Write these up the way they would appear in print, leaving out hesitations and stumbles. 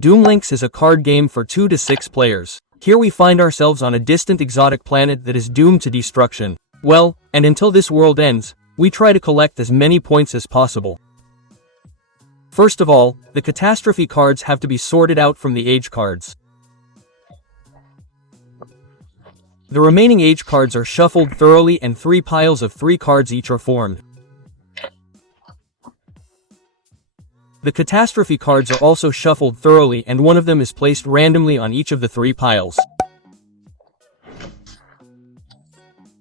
Doomlings is a card game for 2 to 6 players. Here we find ourselves on a distant exotic planet that is doomed to destruction. Well, and until this world ends, we try to collect as many points as possible. First of all, the catastrophe cards have to be sorted out from the age cards. The remaining age cards are shuffled thoroughly and 3 piles of 3 cards each are formed. The catastrophe cards are also shuffled thoroughly and one of them is placed randomly on each of the 3 piles.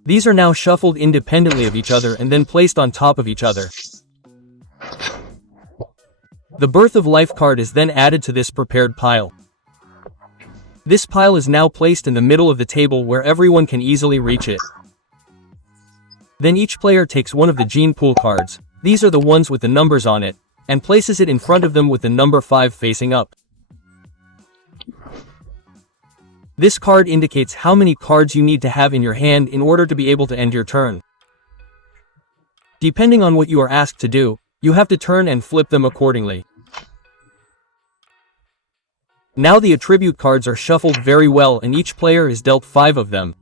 These are now shuffled independently of each other and then placed on top of each other. The Birth of Life card is then added to this prepared pile. This pile is now placed in the middle of the table where everyone can easily reach it. Then each player takes one of the gene pool cards, these are the ones with the numbers on it, and places it in front of them with the number 5 facing up. This card indicates how many cards you need to have in your hand in order to be able to end your turn. Depending on what you are asked to do, you have to turn and flip them accordingly. Now the attribute cards are shuffled very well and each player is dealt 5 of them.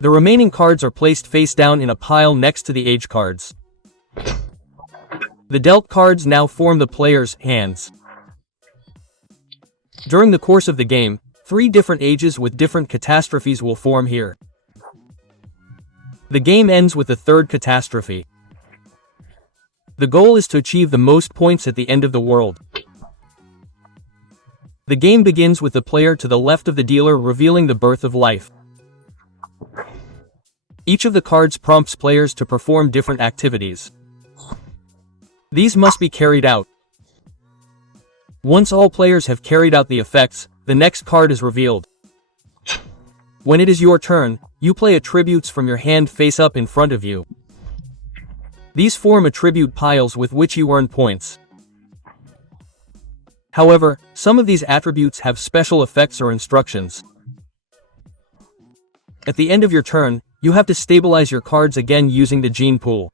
The remaining cards are placed face down in a pile next to the age cards. The dealt cards now form the player's hands. During the course of the game, 3 different ages with different catastrophes will form here. The game ends with the 3rd catastrophe. The goal is to achieve the most points at the end of the world. The game begins with the player to the left of the dealer revealing the Birth of Life. Each of the cards prompts players to perform different activities. These must be carried out. Once all players have carried out the effects, the next card is revealed. When it is your turn, you play attributes from your hand face up in front of you. These form attribute piles with which you earn points. However, some of these attributes have special effects or instructions. At the end of your turn, you have to stabilize your cards again using the gene pool.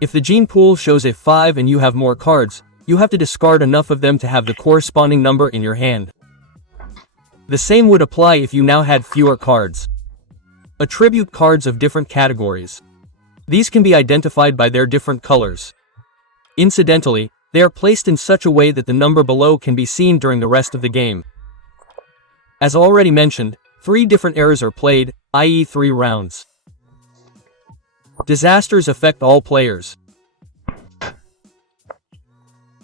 If the gene pool shows a 5 and you have more cards, you have to discard enough of them to have the corresponding number in your hand. The same would apply if you now had fewer cards. Attribute cards of different categories. These can be identified by their different colors. Incidentally, they are placed in such a way that the number below can be seen during the rest of the game. As already mentioned, 3 different eras are played, i.e. 3 rounds. Disasters affect all players.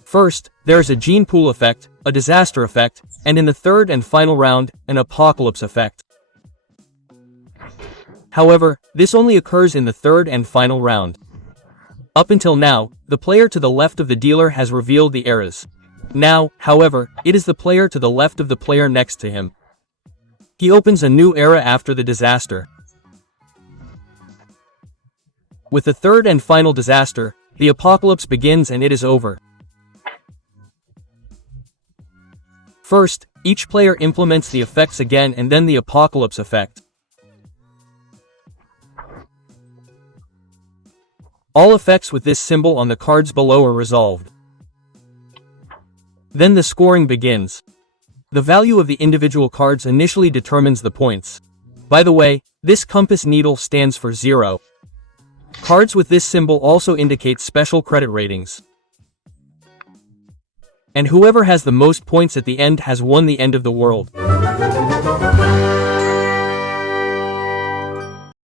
First, there is a gene pool effect, a disaster effect, and in the 3rd and final round, an apocalypse effect. However, this only occurs in the 3rd and final round. Up until now, the player to the left of the dealer has revealed the eras. Now, however, it is the player to the left of the player next to him. He opens a new era after the disaster. With the 3rd and final disaster, the apocalypse begins and it is over. First, each player implements the effects again and then the apocalypse effect. All effects with this symbol on the cards below are resolved. Then the scoring begins. The value of the individual cards initially determines the points. By the way, this compass needle stands for 0. Cards with this symbol also indicate special credit ratings. And whoever has the most points at the end has won the end of the world.